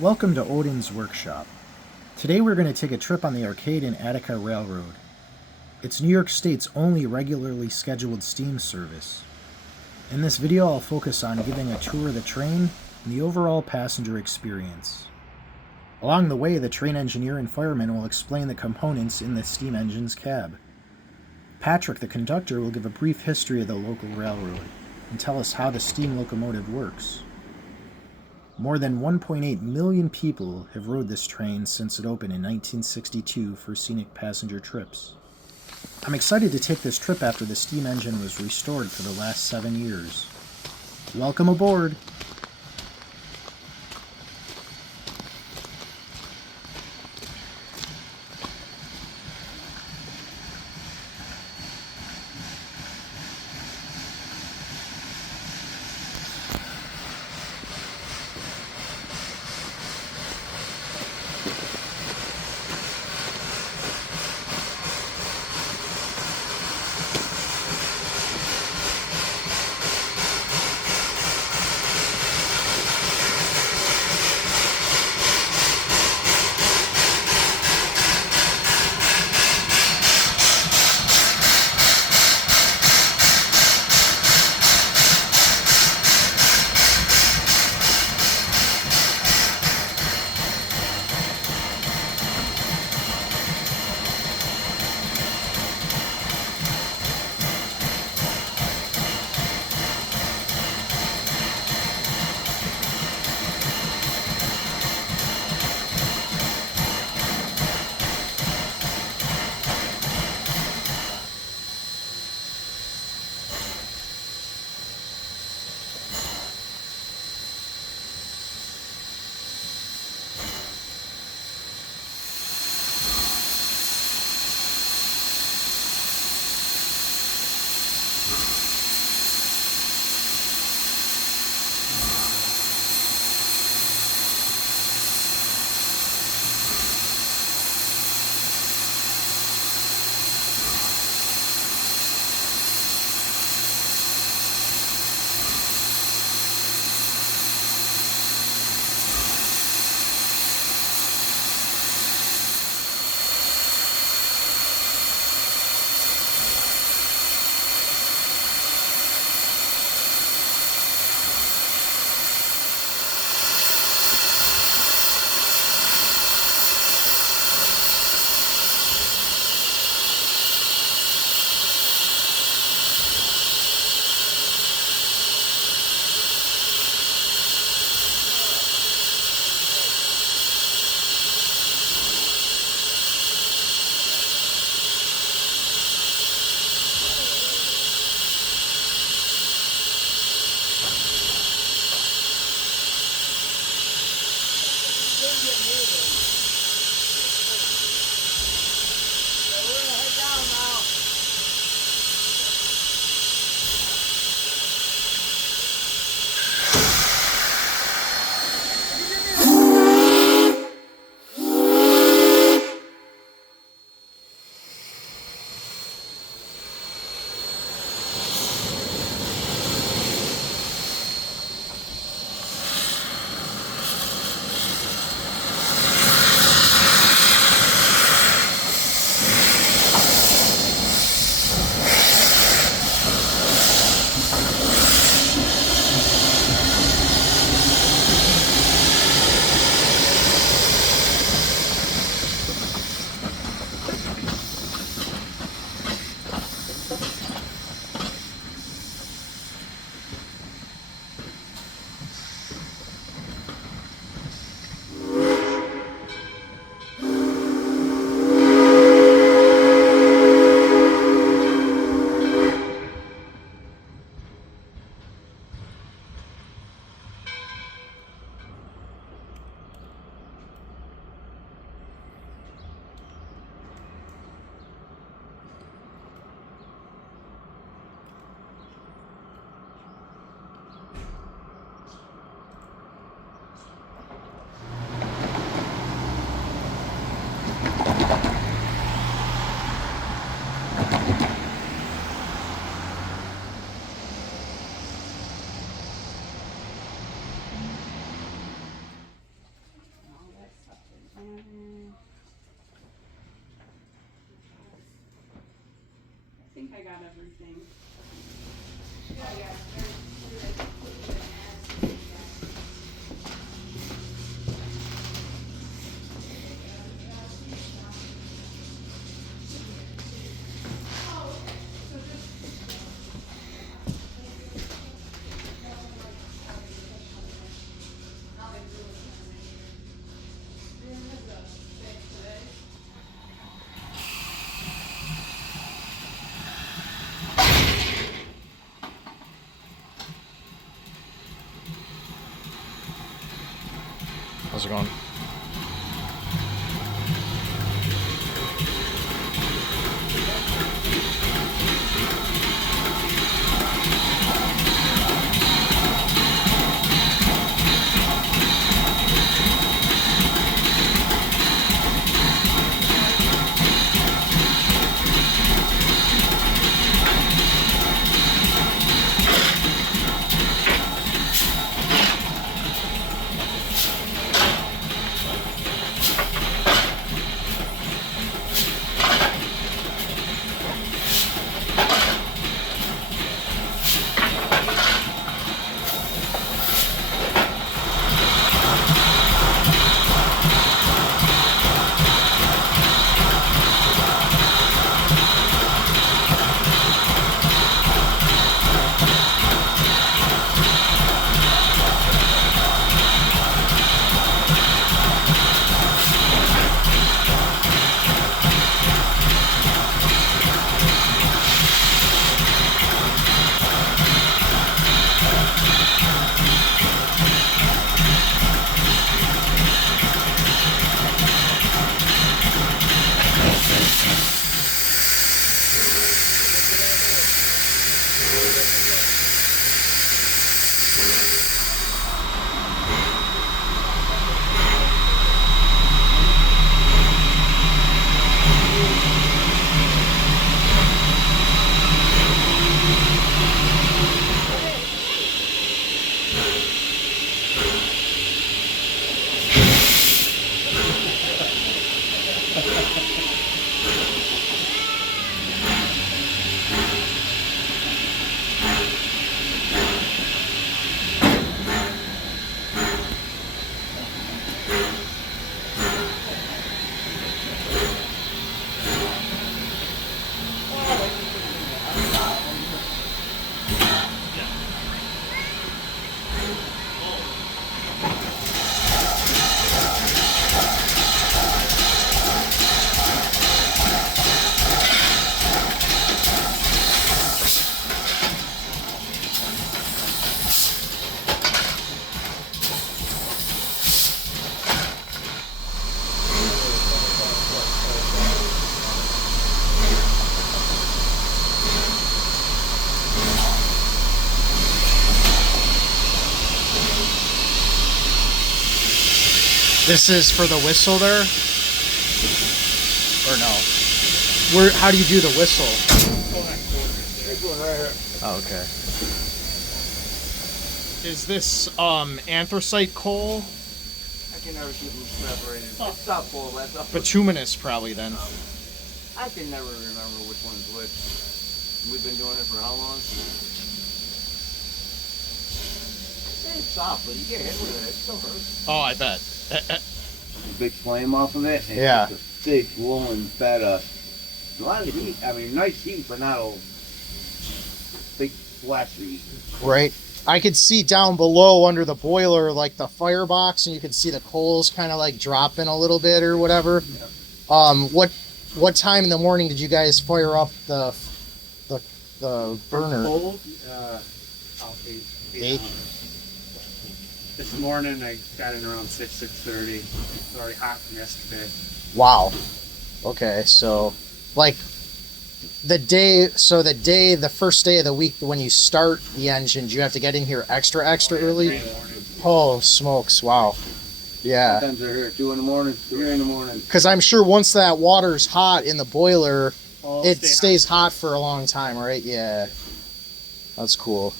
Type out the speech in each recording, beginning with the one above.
Welcome to Odin's Workshop. Today we're going to take a trip on the Arcade and Attica Railroad. It's New York State's only regularly scheduled steam service. In this video I'll focus on giving a tour of the train and the overall passenger experience. Along the way, the train engineer and fireman will explain the components in the steam engine's cab. Patrick, the conductor, will give a brief history of the local railroad and tell us how the steam locomotive works. More than 1.8 million people have rode this train since it opened in 1962 for scenic passenger trips. I'm excited to take this trip after the steam engine was restored for the last 7 years. Welcome aboard! got everything. How's it going? This is for the whistle there? Or no? Where? How do you do the whistle? Oh, okay. Is this anthracite coal? I can never keep them separated. It's not full. That's up. Bituminous probably then. I can never remember which one's which. We've been doing it for how long? It's soft, but you get hit with it. It still hurts. Oh, I bet. Big flame off of it. And yeah. It's a thick woolen fed a lot of heat. I mean, nice heat, but not a big flashy. Right. I could see down below under the boiler, like the firebox, and you could see the coals kind of like dropping a little bit or whatever. Yeah. What time in the morning did you guys fire up the burner? Cold, 8. 8. This morning I got in around 6:30. It's already hot from yesterday. Wow. Okay, so like the first day of the week when you start the engine, do you have to get in here extra early? Oh, smokes. Wow. Yeah. Sometimes they're here at 2 in the morning, 3 in the morning. Because I'm sure once that water's hot in the boiler, Oh, it stays hot for a long time, right? Yeah. That's cool.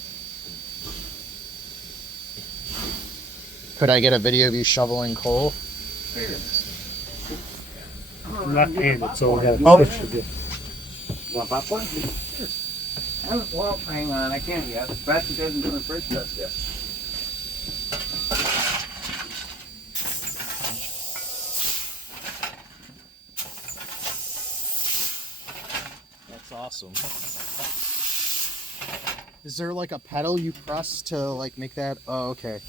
Could I get a video of you shoveling coal? Left-handed, so I have Oh. should be. Want popcorn? Well, hang on, I can't yet. Patrick hasn't done the first test yet. That's awesome. Is there like a pedal you press to like make that? Oh, okay.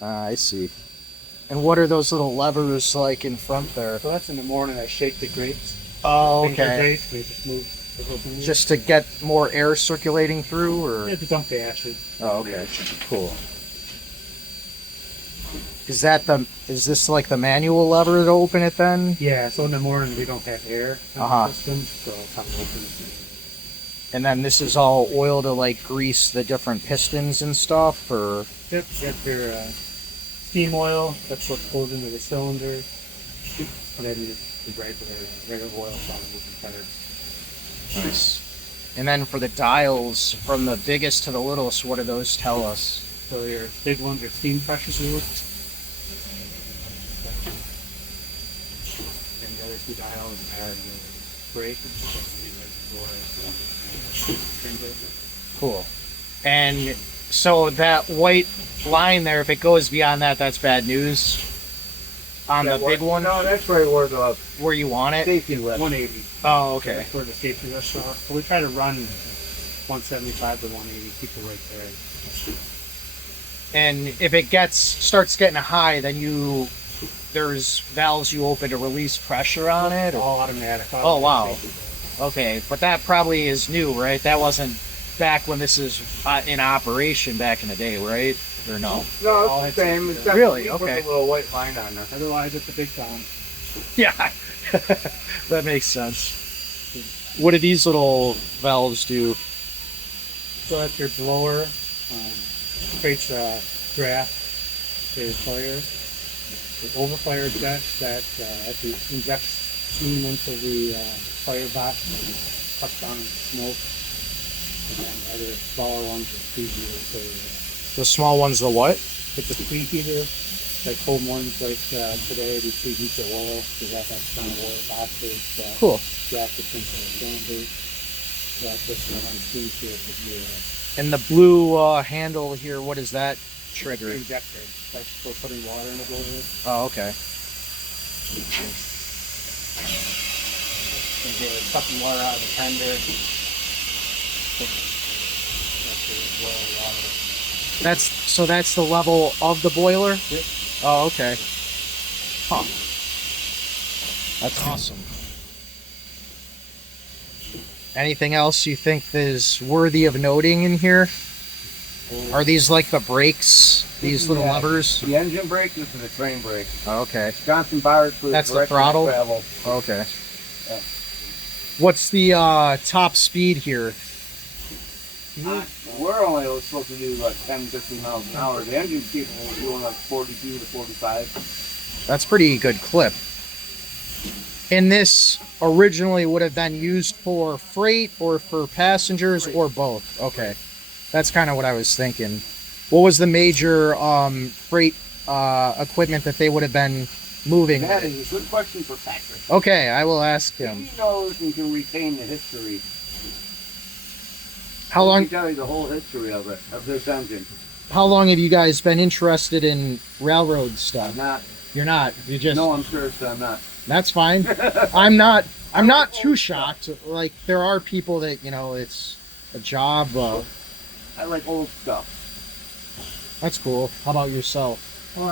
I see. And what are those little levers like in front there? So that's in the morning. I shake the grates. Oh, Finger okay. grates, we just move the whole thing. Just to get more air circulating through, or? Yeah, to dump the acid. Oh, okay. Cool. Is this like the manual lever to open it then? Yeah, so in the morning we don't have air in Uh-huh. the system, so it's how to open it. And then this is all oil to like grease the different pistons and stuff, or? Yep, you got your steam oil, that's what goes into the cylinder. And then you regular oil from moving tires. Nice. And then for the dials, from the biggest to the littlest, what do those tell us? So your big ones are steam pressure seals. And the other two dials are the brake. Cool. And so that white line there, if it goes beyond that, that's bad news. On the big one, No, that's right where the where you want it. safety lift. 180. Oh, okay. That's where the safety lists are. So we try to run 175 to 180, keep it right there. And if it starts getting high, then there's valves you open to release pressure on it. Or? All automatic. Oh, wow. Okay, but that probably is new, right? That wasn't back when this is in operation back in the day, right? Or no? No, All it's the same. It's got Really? we put Okay. a little white line on there. Otherwise, it's a big time. Yeah, that makes sense. What do these little valves do? So that's your blower. Creates a draft for your fire. The overfire jets that actually injects steam into the fire box and cuts down the smoke. And then other smaller ones are preheaters. So The small one's the what? it's a preheater. Like cold ones like today, we preheat the oil. We have that kind of oil boxes. Cool. Draft it into the cylinder. So that's what's going on steam shield with your And the blue handle here, what is that trigger? injector. That's for putting water in the boiler. Oh, okay. And get sucking water out of the tender. That's the level of the boiler? Yep. Oh, okay. Huh. That's awesome. Anything else you think is worthy of noting in here? Are these like the brakes? These little levers? The engine brake, this is the train brake. Oh, okay. Johnson bars for That's the directional throttle? travel. Okay. Yeah. What's the top speed here? We're only supposed to do like 10, 15 miles an hour. The engine's capable of doing like 42 to 45. That's pretty good clip. And this originally would have been used for freight or for passengers or both. Okay. That's kind of what I was thinking. What was the major freight equipment that they would have been moving? That is a good question for Patrick. Okay, I will ask him. He knows and can retain the history. How He long? can tell you the whole history of it, of this engine. How long have you guys been interested in railroad stuff? I'm not. You're not. You just. No, I'm serious. I'm not. That's fine. I'm not. I'm not too shocked. Like there are people that it's a job. I like old stuff. That's cool. How about yourself? Well,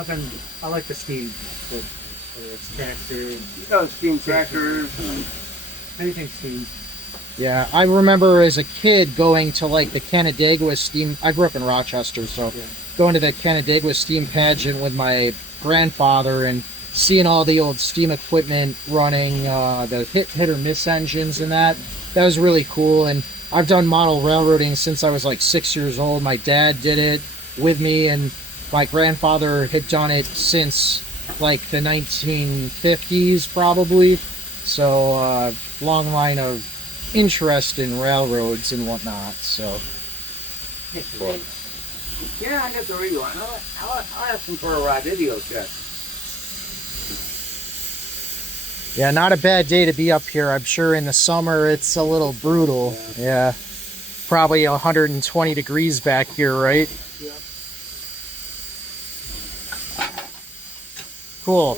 I like the steam. Whether it's tractors, You know, steam tractors. And anything steam. Yeah, I remember as a kid going to like the Canandaigua steam. I grew up in Rochester, so Yeah. going to the Canandaigua steam pageant with my grandfather and seeing all the old steam equipment running, the hit or miss engines and that was really cool. And I've done model railroading since I was like 6 years old. My dad did it with me, and my grandfather had done it since like the 1950s probably. So long line of interest in railroads and whatnot. So yeah, I got the radio on. I'll ask him for a video check. yeah, not a bad day to be up here. I'm sure in the summer it's a little brutal. Yeah. probably 120 degrees back here, right? Yeah. Cool.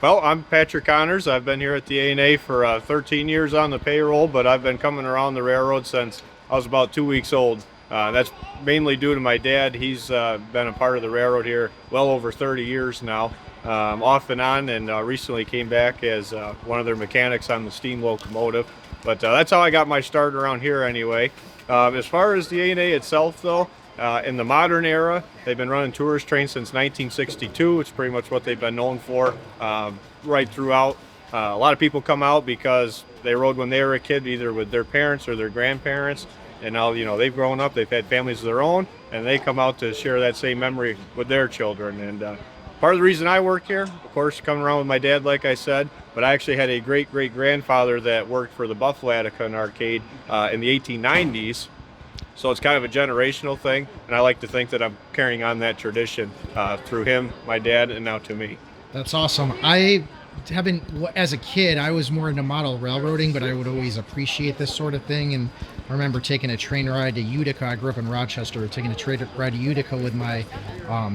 Well, I'm Patrick Connors. I've been here at the A&A for 13 years on the payroll, but I've been coming around the railroad since I was about 2 weeks old. That's mainly due to my dad. He's been a part of the railroad here well over 30 years now, off and on, and recently came back as one of their mechanics on the steam locomotive. But that's how I got my start around here anyway. As far as the A&A itself, though, in the modern era, they've been running tourist trains since 1962. It's pretty much what they've been known for right throughout. A lot of people come out because they rode when they were a kid, either with their parents or their grandparents. And now, you know, they've grown up, they've had families of their own, and they come out to share that same memory with their children. And part of the reason I work here, of course, coming around with my dad, like I said, but I actually had a great-great-grandfather that worked for the Buffalo Attica and Arcade in the 1890s. So it's kind of a generational thing, and I like to think that I'm carrying on that tradition through him, my dad, and now to me. That's awesome. I haven't, as a kid, I was more into model railroading, but I would always appreciate this sort of thing. And I remember taking a train ride to Utica. I grew up in Rochester, taking a train ride to Utica with my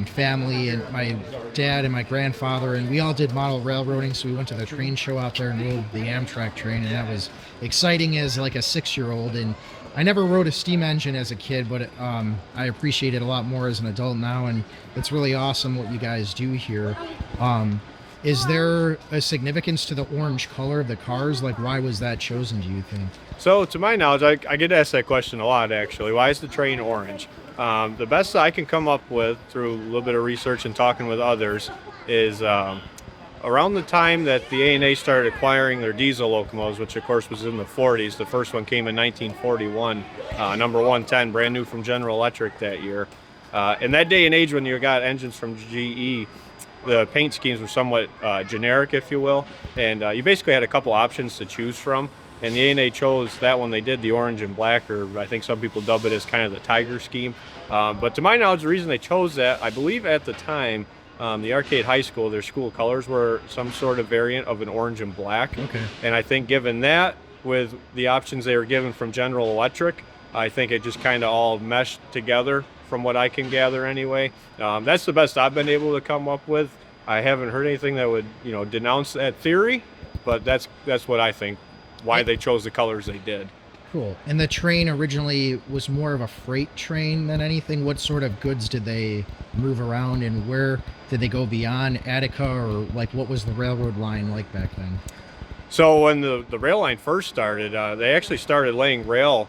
family and my dad and my grandfather, and we all did model railroading. So we went to the train show out there and rode the Amtrak train, and that was exciting as like a 6-year-old. And I never rode a steam engine as a kid, but I appreciate it a lot more as an adult now, and it's really awesome what you guys do here. Is there a significance to the orange color of the cars? Like, why was that chosen, do you think? So, to my knowledge, I get asked that question a lot, actually. Why is the train orange? The best I can come up with through a little bit of research and talking with others is around the time that the A&A started acquiring their diesel locomotives, which of course was in the 40s. The first one came in 1941, number 110, brand new from General Electric that year. In that day and age when you got engines from GE, the paint schemes were somewhat generic, if you will, and you basically had a couple options to choose from. And the A&A chose that one. They did the orange and black, or I think some people dub it as kind of the tiger scheme. But to my knowledge, the reason they chose that, I believe at the time, the Arcade High School, their school colors were some sort of variant of an orange and black. Okay. And I think given that, with the options they were given from General Electric, I think it just kind of all meshed together from what I can gather anyway. That's the best I've been able to come up with. I haven't heard anything that would, you know, denounce that theory, but that's what I think, why they chose the colors they did. Cool. And the train originally was more of a freight train than anything. What sort of goods did they move around, and where did they go beyond Attica, or like what was the railroad line like back then? So when the rail line first started, they actually started laying rail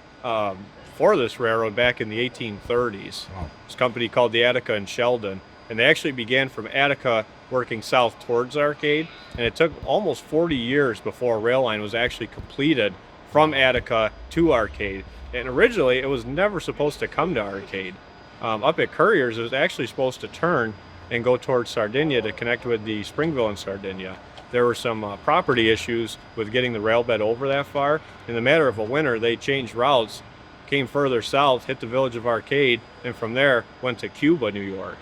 for this railroad back in the 1830s. Wow. This company called the Attica and Sheldon, and they actually began from Attica working south towards Arcade, and it took almost 40 years before a rail line was actually completed from Attica to Arcade. And originally it was never supposed to come to Arcade. Up at Curriers, it was actually supposed to turn and go towards Sardinia to connect with the Springville and Sardinia. There were some property issues with getting the rail bed over that far. In the matter of a winter, they changed routes, came further south, hit the village of Arcade, and from there went to Cuba, New York.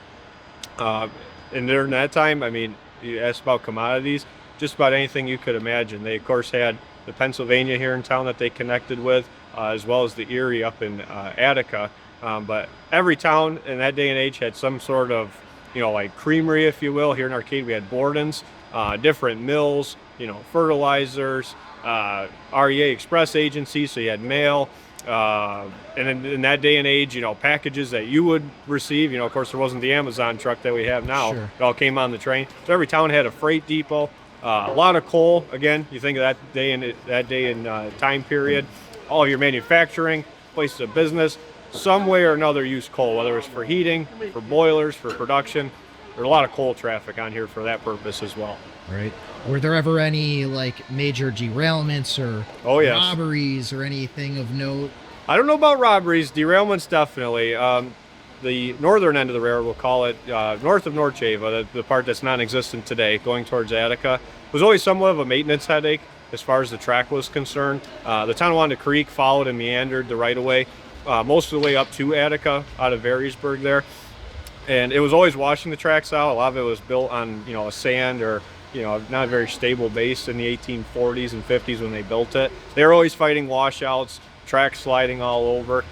And during that time, I mean, you asked about commodities, just about anything you could imagine. They, of course, had the Pennsylvania here in town that they connected with, as well as the Erie up in Attica. But every town in that day and age had some sort of, you know, like creamery, if you will. Here in Arcade, we had Borden's, different mills, you know, fertilizers, REA Express agencies, so you had mail. And in that day and age, you know, packages that you would receive, you know, of course, there wasn't the Amazon truck that we have now. Sure. It all came on the train. So every town had a freight depot, a lot of coal. Again, you think of that day and time period. All your manufacturing, places of business, some way or another use coal, whether it's for heating, for boilers, for production. There's a lot of coal traffic on here for that purpose as well. Right. Were there ever any like major derailments or robberies or anything of note? I don't know about robberies. Derailments, definitely. The northern end of the railroad, we'll call it, north of North Java, the part that's non-existent today, going towards Attica, was always somewhat of a maintenance headache as far as the track was concerned. The Tonawanda Creek followed and meandered the right-of-way most of the way up to Attica out of Varysburg there. And it was always washing the tracks out. A lot of it was built on, a sand or, not a very stable base in the 1840s and 50s when they built it. They were always fighting washouts, tracks sliding all over.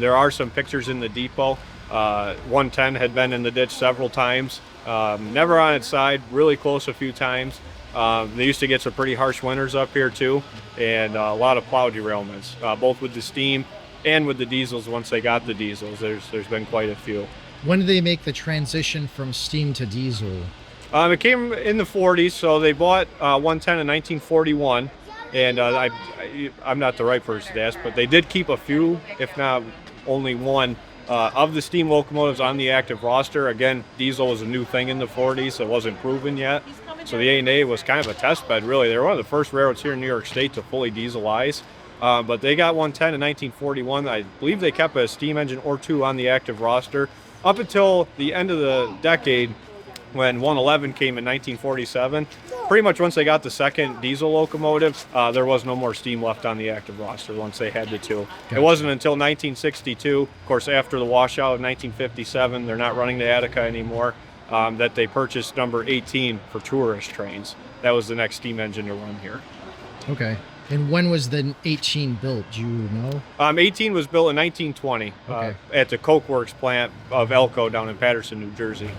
There are some pictures in the depot. 110 had been in the ditch several times, never on its side, really close a few times. They used to get some pretty harsh winters up here too, and a lot of plow derailments, both with the steam and with the diesels. Once they got the diesels, there's been quite a few. When did they make the transition from steam to diesel? It came in the 40s, so they bought 110 in 1941, and I'm not the right person to ask, but they did keep a few, if not only one, of the steam locomotives on the active roster. Again, diesel was a new thing in the 40s, so it wasn't proven yet. So the A&A was kind of a test bed, really. They were one of the first railroads here in New York State to fully dieselize. But they got 110 in 1941. I believe they kept a steam engine or two on the active roster up until the end of the decade, when 111 came in 1947. Pretty much once they got the second diesel locomotive, there was no more steam left on the active roster once they had the two. Gotcha. It wasn't until 1962, of course, after the washout of 1957, they're not running the Attica anymore, that they purchased number 18 for tourist trains. That was the next steam engine to run here. Okay. And when was the 18 built? Do you know? 18 was built in 1920 at the Coke Works plant of Elko down in Paterson, New Jersey.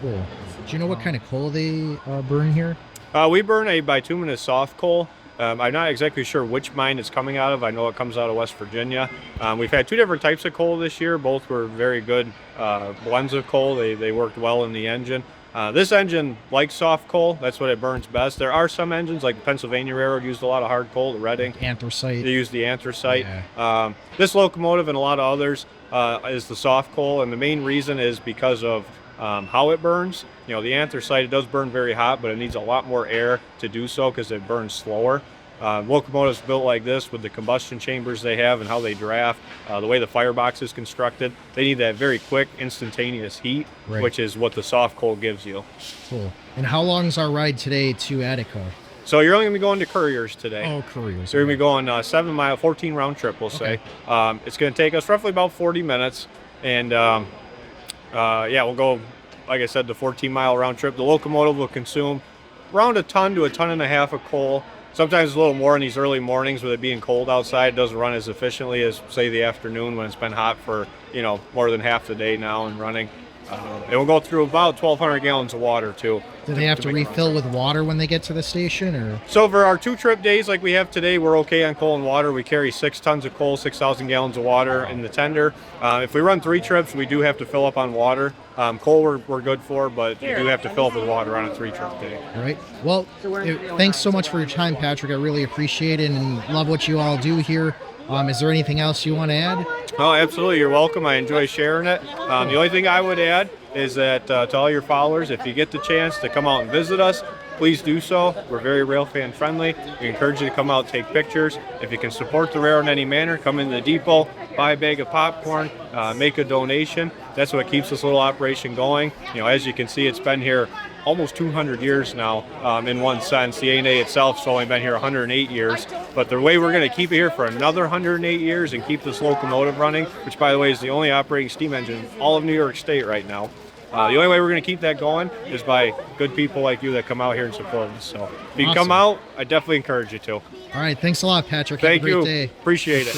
Cool. Do you know what kind of coal they burn here? We burn a bituminous soft coal. I'm not exactly sure which mine it's coming out of. I know it comes out of West Virginia. We've had two different types of coal this year. Both were very good blends of coal. They worked well in the engine. This engine likes soft coal. That's what it burns best. There are some engines, like the Pennsylvania Railroad, used a lot of hard coal, the Reading. Anthracite. They used the anthracite. Yeah. This locomotive and a lot of others is the soft coal, and the main reason is because of how it burns. The anthracite, it does burn very hot, but it needs a lot more air to do so because it burns slower. Locomotives built like this with the combustion chambers they have and how they draft, the way the firebox is constructed, they need that very quick, instantaneous heat, right, which is what the soft coal gives you. Cool. And how long's our ride today to Attica? So you're only going to be going to Curriers today. Oh, Curriers. So you're going to be going 7 mile, 14 round trip, we'll say. It's going to take us roughly about 40 minutes. And we'll go, like I said, the 14-mile round trip. The locomotive will consume around a ton to a ton and a half of coal. Sometimes a little more in these early mornings with it being cold outside. It doesn't run as efficiently as, say, the afternoon when it's been hot for, more than half the day now and running. It will go through about 1,200 gallons of water, too. Do they have to refill with water when they get to the station? Or? So for our 2-trip days like we have today, we're okay on coal and water. We carry 6 tons of coal, 6,000 gallons of water in the tender. If we run 3 trips, we do have to fill up on water. Coal we're good for, but you do have to fill up with water on a 3-trip day. All right. Well, thanks so much for your time, Patrick. I really appreciate it and love what you all do here. Is there anything else you want to add? Oh, absolutely. You're welcome. I enjoy sharing it. The only thing I would add is that to all your followers, if you get the chance to come out and visit us, please do so. We're very rail fan friendly. We encourage you to come out, take pictures. If you can support the railroad in any manner, come in the depot, buy a bag of popcorn, make a donation. That's what keeps this little operation going. As you can see, it's been here almost 200 years now, in one sense. The A&A itself has only been here 108 years, but the way we're going to keep it here for another 108 years and keep this locomotive running, which by the way is the only operating steam engine in all of New York State right now, the only way we're going to keep that going is by good people like you that come out here and support us. So if you can come out, I definitely encourage you to. All right, thanks a lot, Patrick. Thank Have a great you. day. Appreciate it.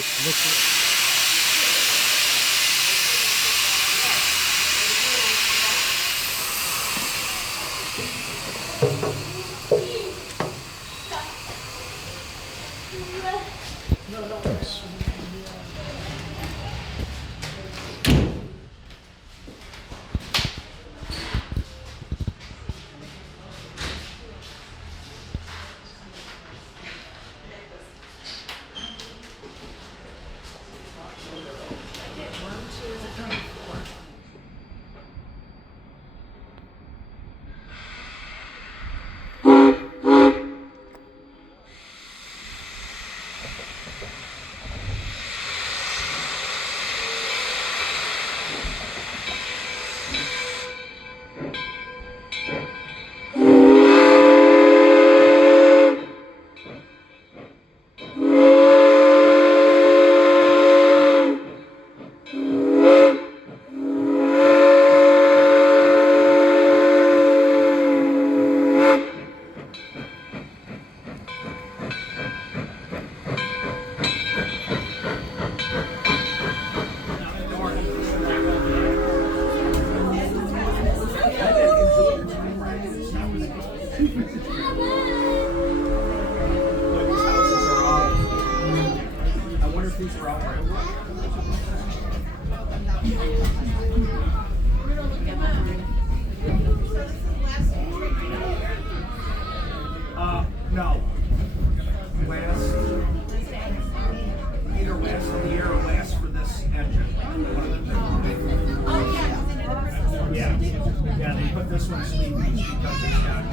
these are all railroad. No. Last, either last of the year or last for this engine. One of them. Yeah, they put this one sleep because it's got to,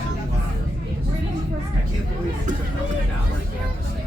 I can't believe it's $1 million. They have to stay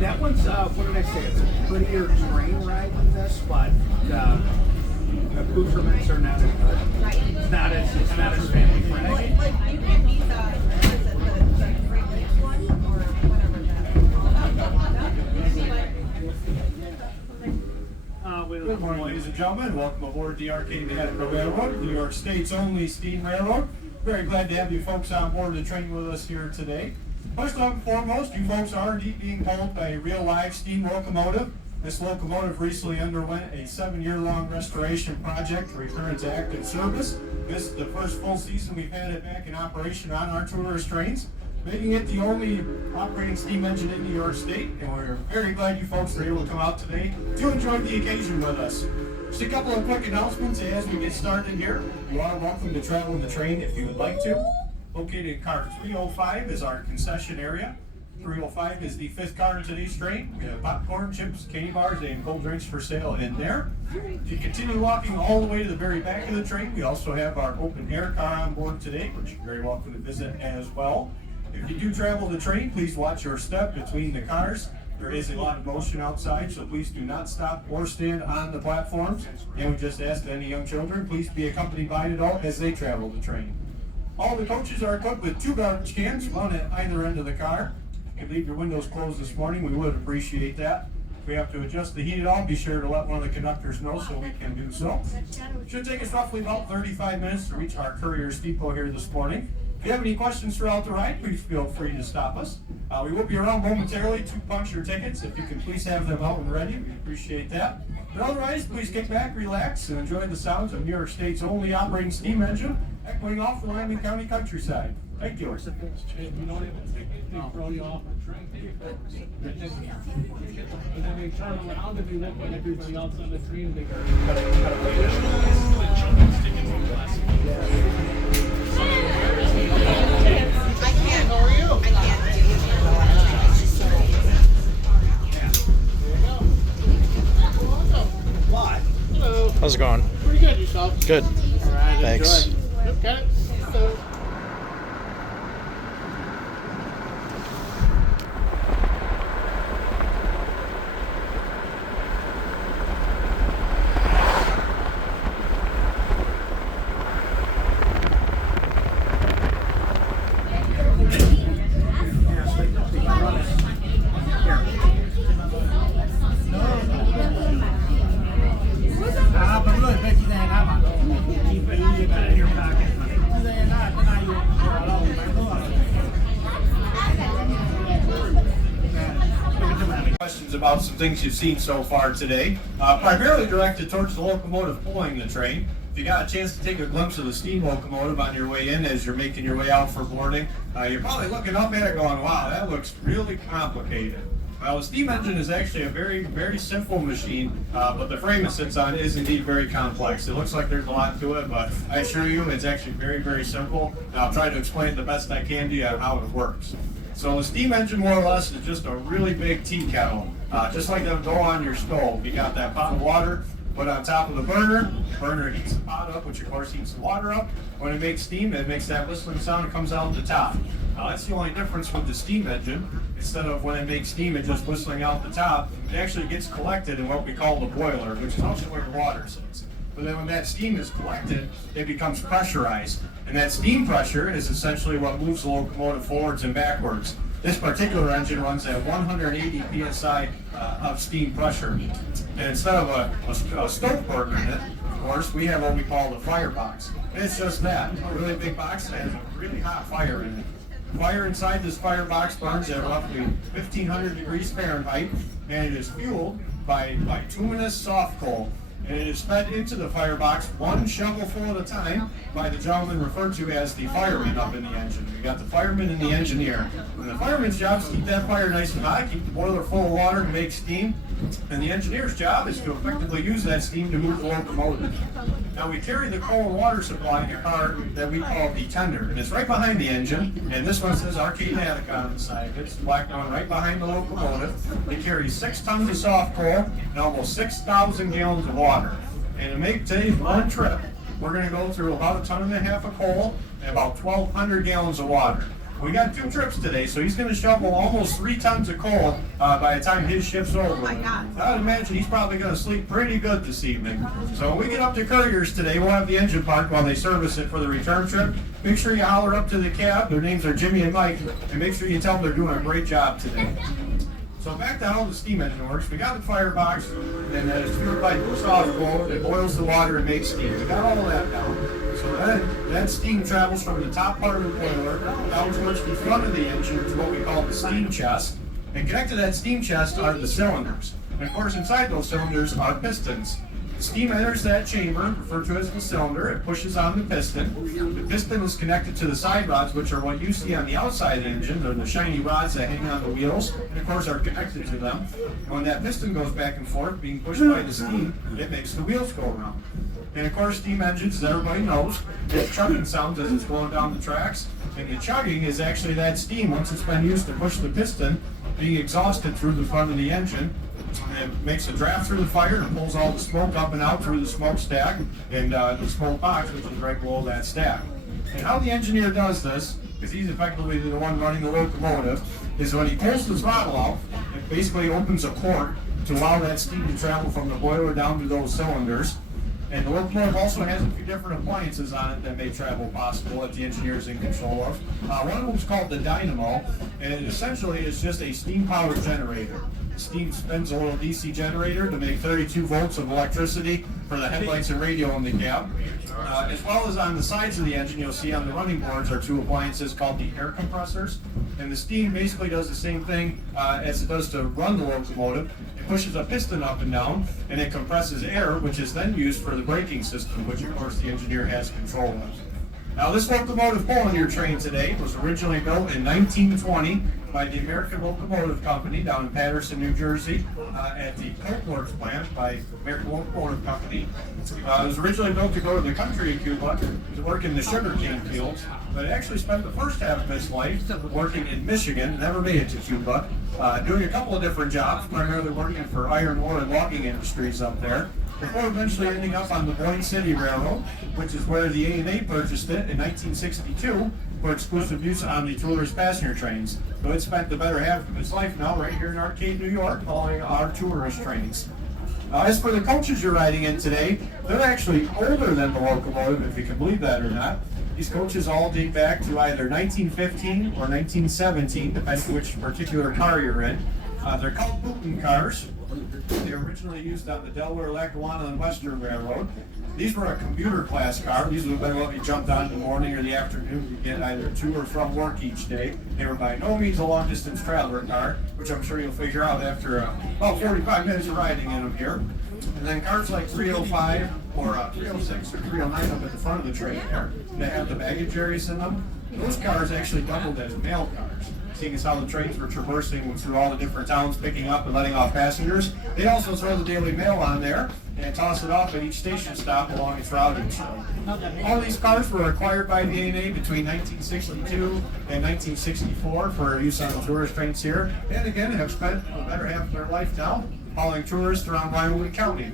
that one's, what did I say? It's a prettier train ride than this, but accoutrements are not as good. It's not as family friendly. Like you can be the Great Lakes one or whatever Good morning, ladies and gentlemen. Welcome aboard the Arcade and Attica Railroad, New York State's only steam railroad. Very glad to have you folks on board the train with us here today. First and foremost, you folks are indeed being pulled by a real live steam locomotive. This locomotive recently underwent a 7-year-long restoration project to return it to active service. This is the first full season we've had it back in operation on our tourist trains, making it the only operating steam engine in New York State, and we're very glad you folks were able to come out today to enjoy the occasion with us. Just a couple of quick announcements as we get started here. You are welcome to travel in the train if you would like to. Located in car 305 is our concession area. 305 is the 5th car in today's train. We have popcorn, chips, candy bars, and cold drinks for sale in there. If you continue walking all the way to the very back of the train, we also have our open air car on board today, which you're very welcome to visit as well. If you do travel the train, please watch your step between the cars. There is a lot of motion outside, so please do not stop or stand on the platforms. And we just ask that any young children please be accompanied by an adult as they travel the train. All the coaches are equipped with 2 garbage cans, one at either end of the car. If you leave your windows closed this morning, we would appreciate that. If we have to adjust the heat at all, be sure to let one of the conductors know so we can do so. It should take us roughly about 35 minutes to reach our Curriers depot here this morning. If you have any questions throughout the ride, please feel free to stop us. We will be around momentarily to punch your tickets. If you can please have them out and ready, we appreciate that. But otherwise, please kick back, relax, and enjoy the sounds of New York State's only operating steam engine echoing off the Lyman County countryside. Thank you. If you don't have a ticket, they throw you off a train. And then they turn around and they look at everybody else on the train. They go, I can't. How are you? I can't do Why? hello. How's it going? Pretty good, yourself? Good. All right, Thanks. enjoy. Yep, got it. So, Questions about some things you've seen so far today, primarily directed towards the locomotive pulling the train. If you got a chance to take a glimpse of the steam locomotive on your way in as you're making your way out for boarding, you're probably looking up at it going, wow, that looks really complicated. Well, the steam engine is actually a very, very simple machine, but the frame it sits on is indeed very complex. It looks like there's a lot to it, but I assure you it's actually very, very simple. And I'll try to explain the best I can to you on how it works. So the steam engine, more or less, is just a really big tea kettle. Just like that would go on your stove. You got that pot of water, put on top of the burner. The burner heats the pot up, which of course heats the water up. When it makes steam, it makes that whistling sound and comes out the top. Now that's the only difference with the steam engine. Instead of when it makes steam, it just whistling out the top, it actually gets collected in what we call the boiler, which is also where the water sits. But then when that steam is collected, it becomes pressurized. And that steam pressure is essentially what moves the locomotive forwards and backwards. This particular engine runs at 180 psi of steam pressure. And instead of a stove burner in it, of course, we have what we call the firebox. And it's just that, a really big box that has a really hot fire in it. The fire inside this firebox burns at roughly 1500 degrees Fahrenheit, and it is fueled by bituminous soft coal. And it is fed into the firebox one shovelful at a time by the gentleman referred to as the fireman up in the engine. We got the fireman and the engineer. And the fireman's job is to keep that fire nice and hot, keep the boiler full of water to make steam. And the engineer's job is to effectively use that steam to move the locomotive. Now we carry the coal and water supply in a car that we call the tender. And it's right behind the engine. And this one says Arcade and Attica on the side. It's black on right behind the locomotive. It carries 6 tons of soft coal and almost 6,000 gallons of water. And to make today's one trip, we're going to go through about 1.5 tons of coal and about 1,200 gallons of water. We got 2 trips today, so he's going to shovel almost 3 tons of coal by the time his shift's over. Oh my God. I would imagine he's probably going to sleep pretty good this evening. So when we get up to Curriers today, we'll have the engine parked while they service it for the return trip. Make sure you holler up to the cab. Their names are Jimmy and Mike, and make sure you tell them they're doing a great job today. So back to how the steam engine works. We got the firebox, and then it's fueled by soft coal that boils the water and makes steam. We got all of that down. So then that steam travels from the top part of the boiler down towards the front of the engine to what we call the steam chest. And connected to that steam chest are the cylinders. And of course inside those cylinders are pistons. The steam enters that chamber, referred to as the cylinder. It pushes on the piston. The piston is connected to the side rods, which are what you see on the outside of the engine. They're the shiny rods that hang on the wheels, and of course are connected to them. And when that piston goes back and forth, being pushed by the steam, it makes the wheels go around. And of course, steam engines, as everybody knows, it chugging sounds as it's going down the tracks. And the chugging is actually that steam, once it's been used to push the piston, being exhausted through the front of the engine. It makes a draft through the fire and pulls all the smoke up and out through the smokestack and the smoke box, which is right below that stack. And how the engineer does this, because he's effectively the one running the locomotive, is when he pulls the throttle out, it basically opens a port to allow that steam to travel from the boiler down to those cylinders. And the locomotive also has a few different appliances on it that make travel possible that the engineer is in control of. One of them is called the dynamo, and it essentially is just a steam-powered generator. Steam spins a little DC generator to make 32 volts of electricity for the headlights and radio in the cab. As well as on the sides of the engine, you'll see on the running boards are 2 appliances called the air compressors. And the steam basically does the same thing as it does to run the locomotive. It pushes a piston up and down, and it compresses air, which is then used for the braking system, which of course the engineer has control of. Now this locomotive pulling your train today was originally built in 1920 by the American Locomotive Company down in Paterson, New Jersey, at the Coke Works plant by American Locomotive Company. It was originally built to go to the country of Cuba to work in the sugarcane fields, but it actually spent the first half of its life working in Michigan, never made it to Cuba, doing a couple of different jobs, primarily working for iron ore and logging industries up there, before eventually ending up on the Boyne City Railroad, which is where the A&A purchased it in 1962 for exclusive use on the tourist passenger trains. So it spent the better half of its life now right here in Arcade, New York, hauling our tourist trains. As for the coaches you're riding in today, they're actually older than the locomotive, if you can believe that or not. These coaches all date back to either 1915 or 1917, depending which particular car you're in. They're called Putin cars. They were originally used on the Delaware, Lackawanna, and Western Railroad. These were a commuter class car. These would have been what you jumped on in the morning or the afternoon to get either to or from work each day. They were by no means a long distance traveler car, which I'm sure you'll figure out after about 45 minutes of riding in them here. And then cars like 305 or 306 or 309 up at the front of the train there, they have the baggage areas in them. Those cars actually doubled as mail cars. Seeing as how the trains were traversing through all the different towns, picking up and letting off passengers. They also throw the Daily Mail on there, and toss it off at each station stop along its routing. All these cars were acquired by the A&A between 1962 and 1964 for use on the tourist trains here, and again have spent the better half of their life now hauling tourists around Wyoming County.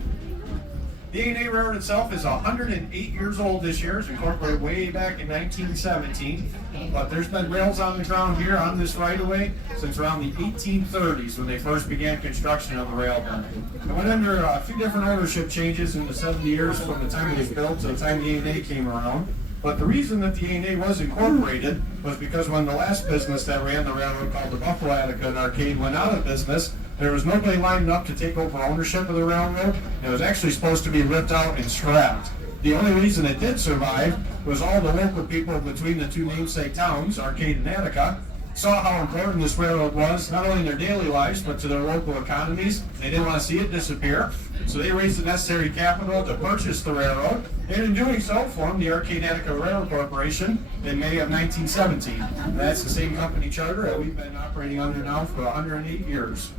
The A&A Railroad itself is 108 years old this year. It's incorporated way back in 1917. But there's been rails on the ground here on this right-of-way since around the 1830s when they first began construction of the rail bed. It went under a few different ownership changes in the 70 years from the time it was built to the time the A&A came around. But the reason that the A&A was incorporated was because when the last business that ran the railroad called the Fall Foliage and Arcade went out of business, there was nobody lined up to take over ownership of the railroad. It was actually supposed to be ripped out and scrapped. The only reason it did survive was all the local people between the two namesake towns, Arcade and Attica, saw how important this railroad was, not only in their daily lives, but to their local economies. They didn't want to see it disappear, so they raised the necessary capital to purchase the railroad, and in doing so, formed the Arcade and Attica Railroad Corporation in May of 1917. That's the same company charter that we've been operating under now for 108 years.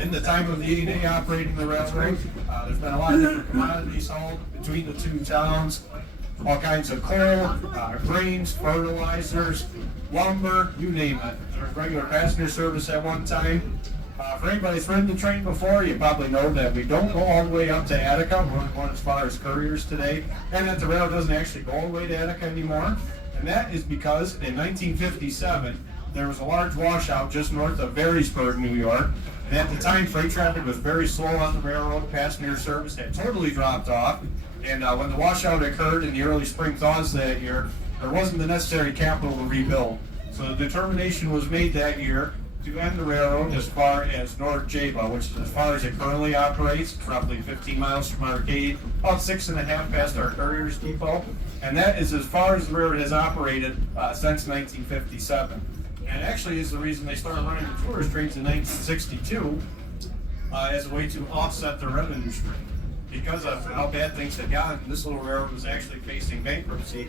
In the time of the A&A operating the railroad, there's been a lot of different commodities hauled between the two towns, all kinds of coal, grains, fertilizers, lumber, you name it. There was regular passenger service at one time. For anybody that's ridden the train before, you probably know that we don't go all the way up to Attica. We're going as far as Curriers today, and that the rail doesn't actually go all the way to Attica anymore. And that is because in 1957, there was a large washout just north of Varysburg, New York. And at the time, freight traffic was very slow on the railroad. Passenger service had totally dropped off. And when the washout occurred in the early spring thaws that year, there wasn't the necessary capital to rebuild. So the determination was made that year to end the railroad as far as North Java, which is as far as it currently operates, roughly 15 miles from Arcade, about 6.5 past our Curriers depot. And that is as far as the railroad has operated since 1957. And actually is the reason they started running the tourist trains in 1962 as a way to offset the revenue stream. Because of how bad things had gotten, this little railroad was actually facing bankruptcy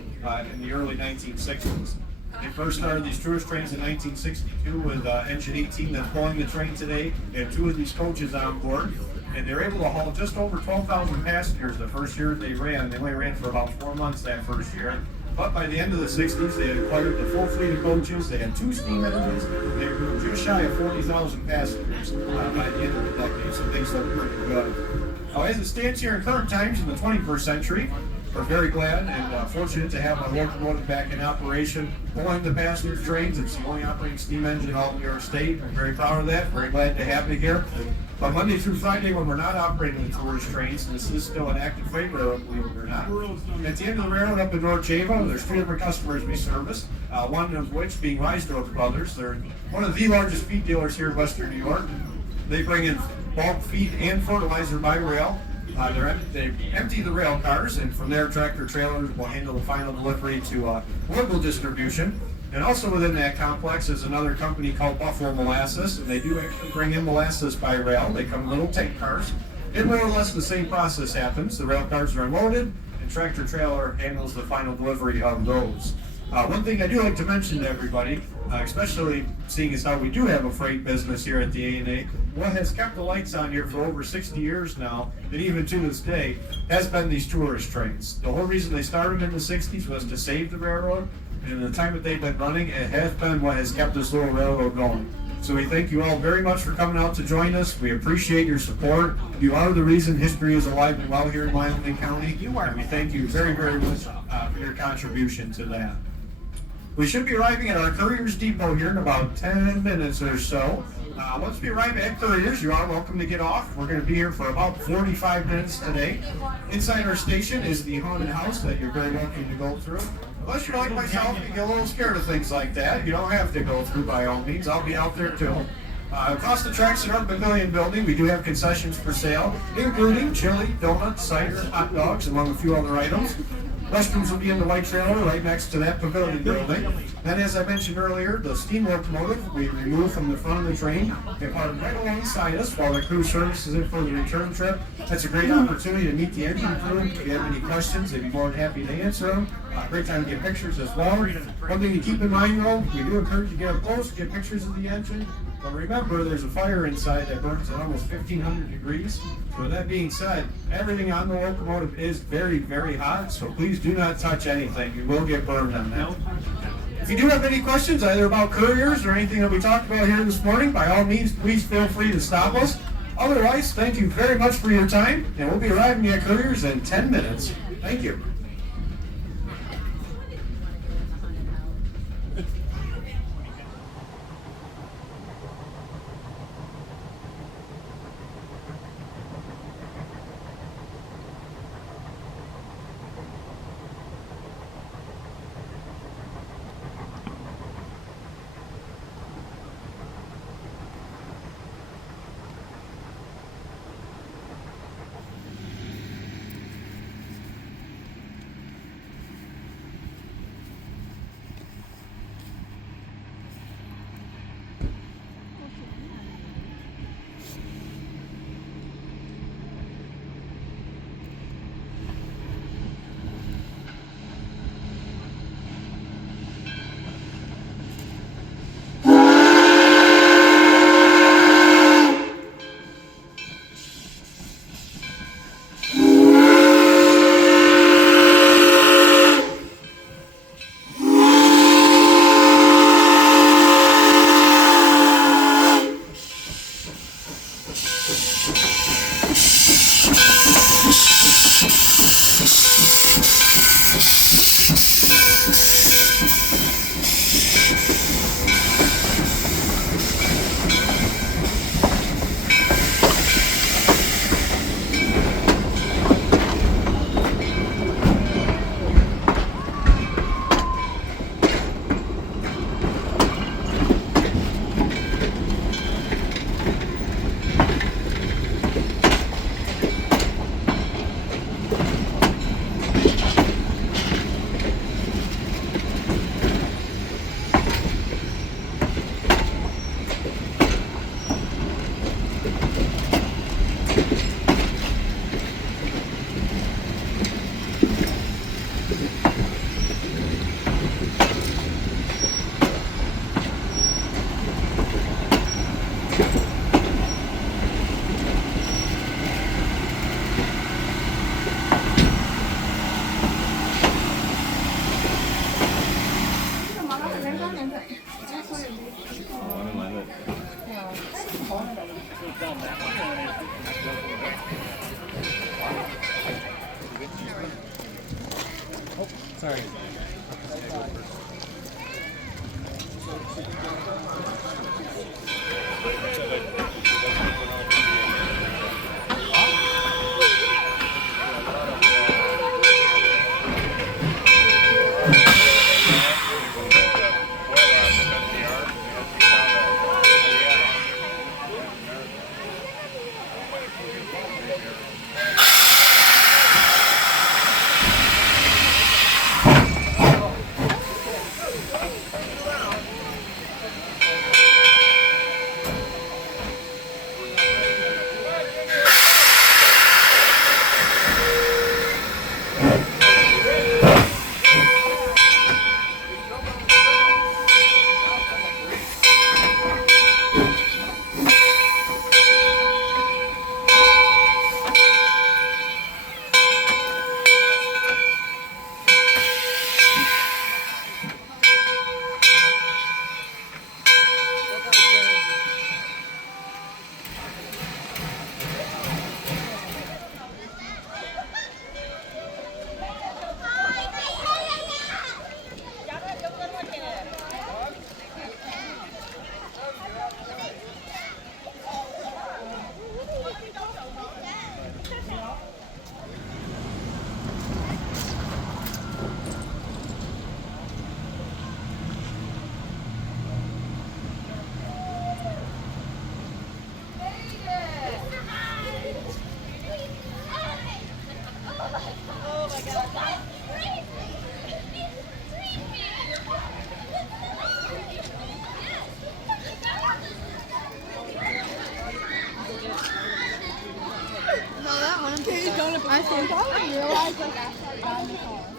in the early 1960s. They first started these tourist trains in 1962 with engine 18 that's pulling the train today. They had 2 of these coaches on board, and they were able to haul just over 12,000 passengers the first year they ran. They only ran for about 4 months that first year. But by the end of the 60s, they had acquired the full fleet of coaches. They had 2 steam engines. They were just shy of 40,000 passengers by the end of the decade, so things look pretty good. As it stands here in current times in the 21st century, we're very glad and fortunate to have our locomotive back in operation, pulling the passenger trains. It's the only operating steam engine in all of New York State. I'm very proud of that. Very glad to have it here. But Monday through Friday, when we're not operating the tourist trains, and this is still an active freight railroad, believe it or not, at the end of the railroad up in North Java, there's 3 different customers we service, one of which being Reisdorf Brothers. They're one of the largest feed dealers here in Western New York. They bring in bulk feed and fertilizer by rail. They empty the rail cars, and from there, tractor trailers will handle the final delivery to local distribution. And also within that complex is another company called Buffalo Molasses, and they do actually bring in molasses by rail. They come in little tank cars. And more or less the same process happens. The rail cars are unloaded, and tractor trailer handles the final delivery of those. One thing I do like to mention to everybody, especially seeing as how we do have a freight business here at the A&A, what has kept the lights on here for over 60 years now, and even to this day, has been these tourist trains. The whole reason they started in the 60s was to save the railroad, and in the time that they've been running, it has been what has kept this little railroad going. So we thank you all very much for coming out to join us. We appreciate your support. You are the reason history is alive and well here in Wyoming County, and we thank you very, very much for your contribution to that. We should be arriving at our Curriers depot here in about 10 minutes or so. Once we arrive at Curriers, you are welcome to get off. We're going to be here for about 45 minutes today. Inside our station is the haunted house that you're very welcome to go through. Unless you're like myself, you get a little scared of things like that. You don't have to go through by all means. I'll be out there too. Across the tracks in our pavilion building, we do have concessions for sale, including chili, donuts, cider, hot dogs, among a few other items. Restrooms will be in the white trailer right next to that pavilion building. Then, as I mentioned earlier, the steam locomotive we remove from the front of the train and park right alongside us while the crew services it for the return trip. That's a great opportunity to meet the engine crew. If you have any questions, they'd be more than happy to answer them. Great time to get pictures as well. One thing to keep in mind, though, we do encourage you to get up close, get pictures of the engine. But remember, there's a fire inside that burns at almost 1,500 degrees. So with that being said, everything on the locomotive is very, very hot, so please do not touch anything. You will get burned on that. If you do have any questions, either about Curriers or anything that we talked about here this morning, by all means, please feel free to stop us. Otherwise, thank you very much for your time, and we'll be arriving at Curriers in 10 minutes. Thank you. Sorry. I think I didn't realize like I started driving the car.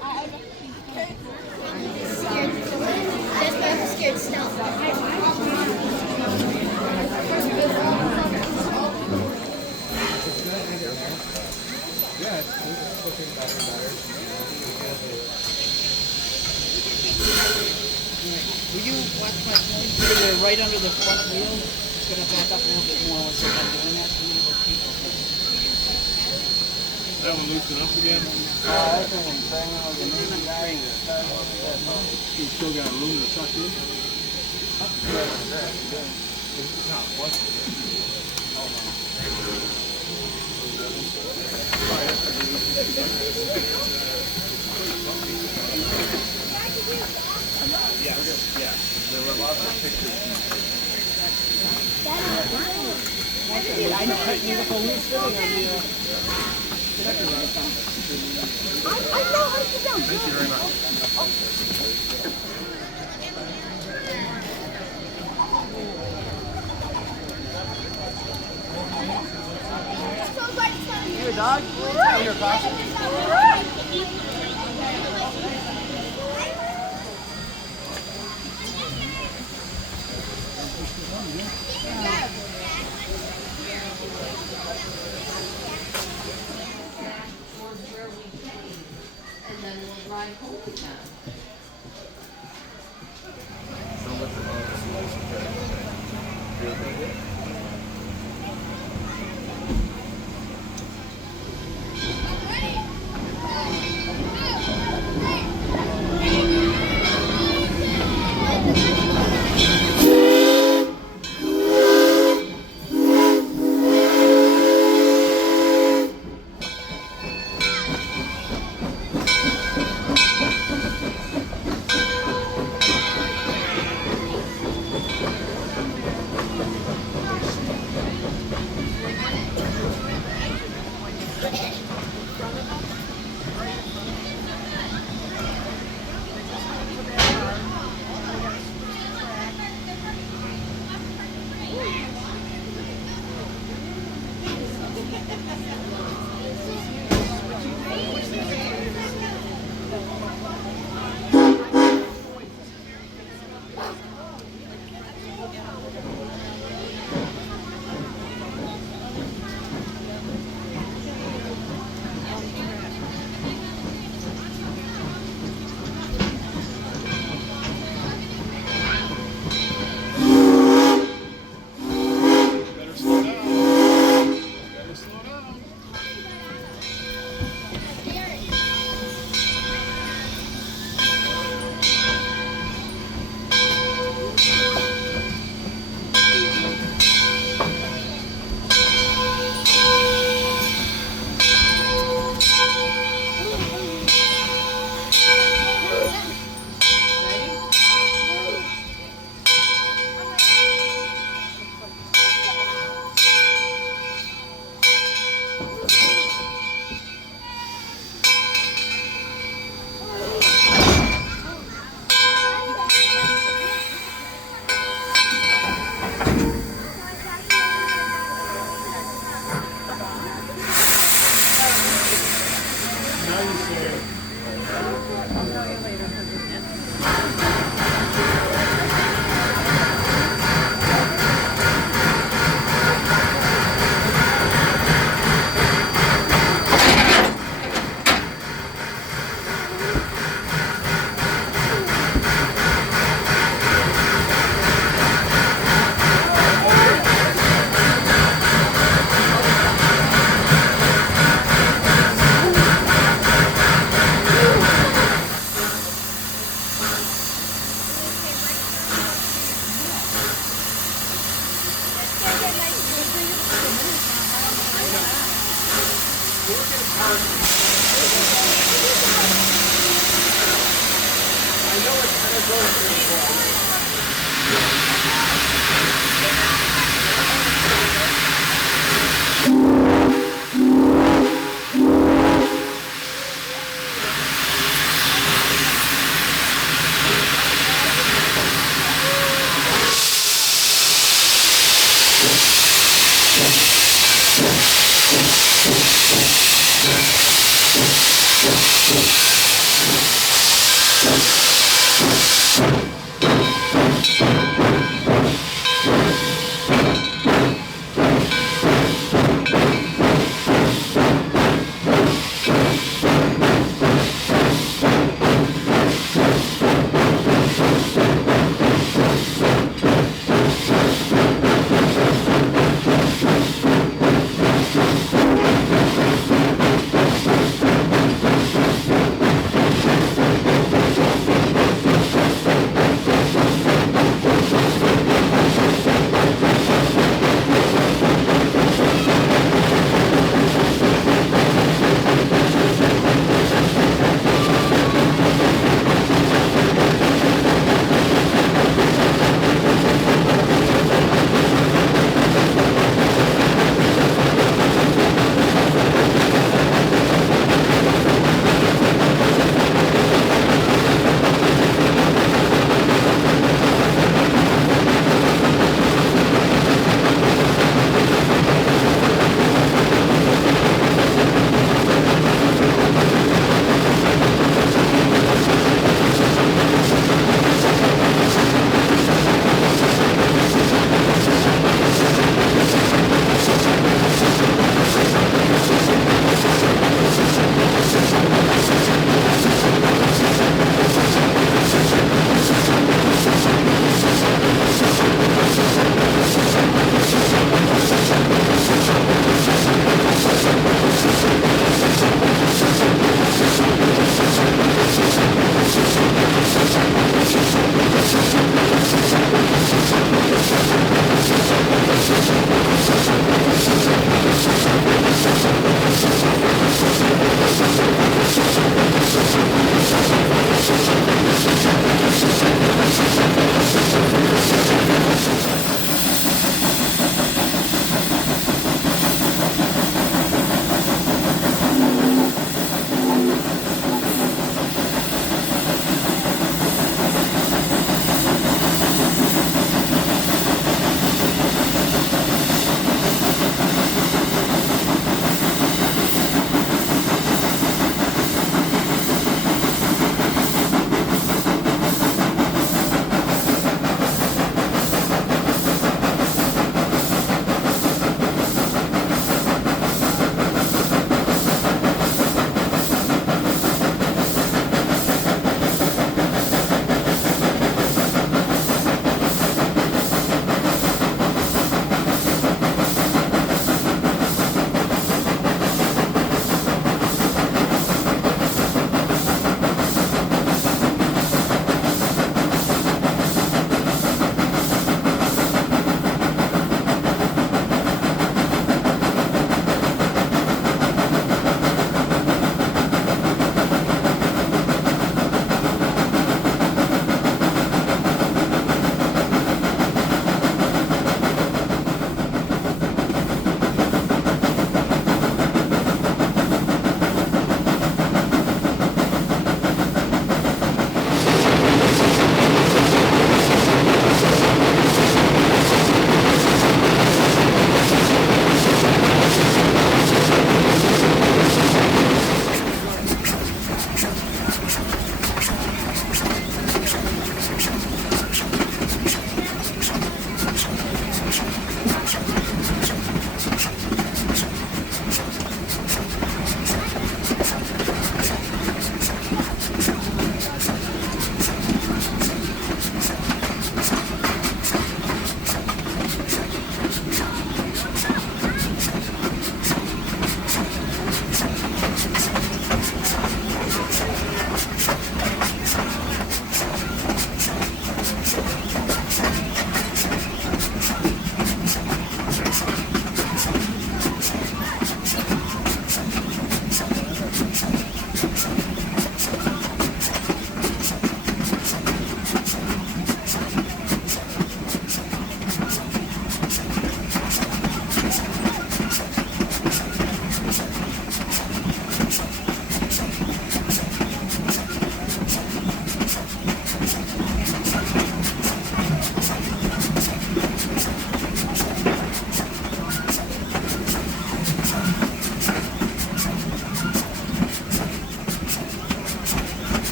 That's why I'm scared still. They're right under the front wheel. It's going to back up a little bit more once they're done doing that. So we'll keep okay. That one loosen up again? You still got room to tuck in? There were lots of pictures. Thank you very much. Here, dog. Here, and then we'll ride home again.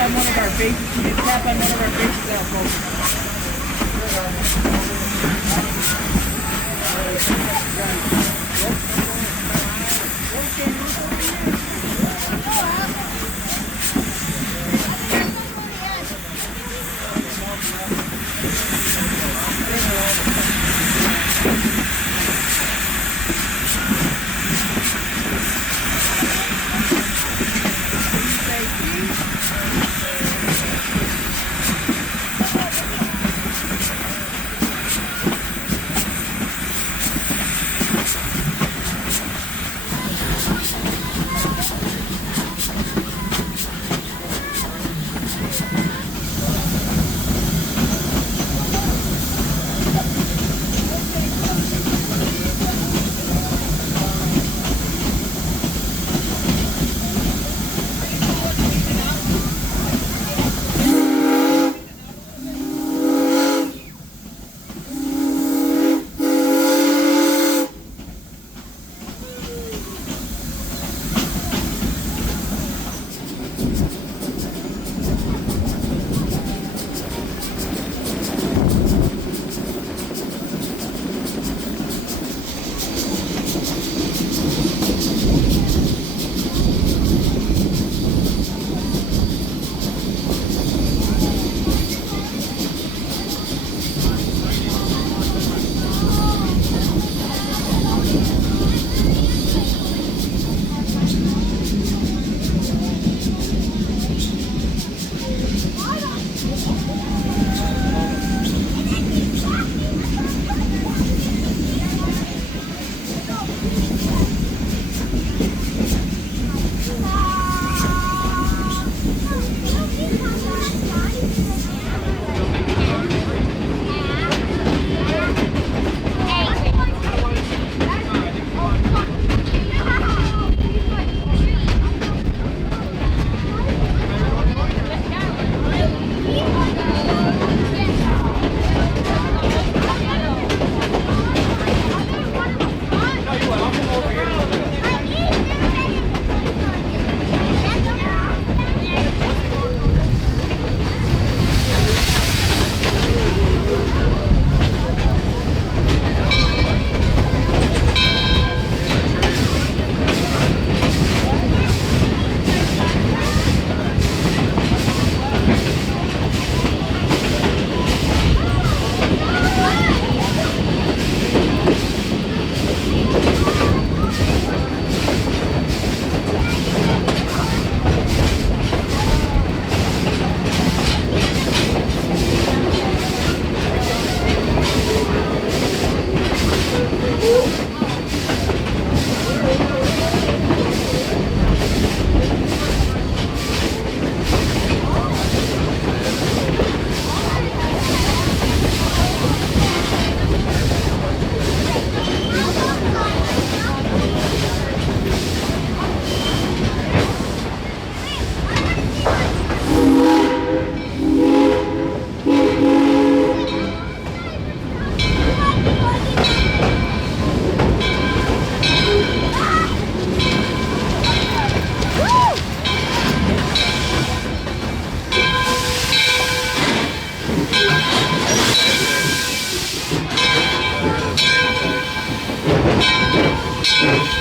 on one of our faces. You just tap on one of our faces, that'll focus. No.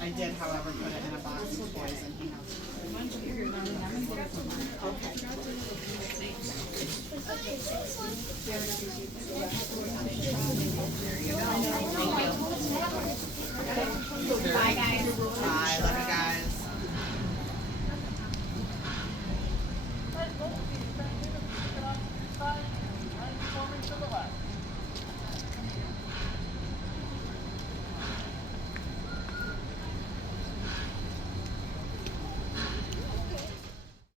I did, however, put it in a box of toys and he has. Okay.